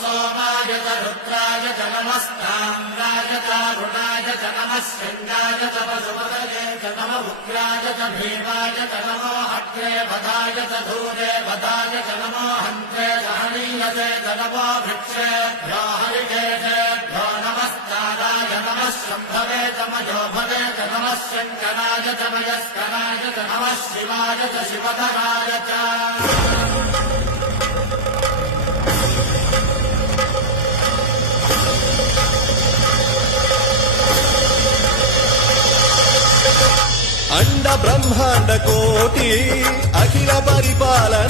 सोमाय च रुद्राय च नमस्ताम्राय चारुणाय च नमः शृङ्गाय च वसुपदये च नम उग्राय च भीमाय च नमो अग्रे भदाय च धूरे भदाय च नमो हन्त्रे सहनीयसे च नमो वृक्षेभ्यो हरिकेशेभ्यो नमस्ताराय नमः शम्भवे च मजोभवे च नमः शङ्कराय च मयस्कराय च नमः शिवाय च शिवधराय च అండ బ్రహ్మాండ కోటి అఖిల పరిపాలన.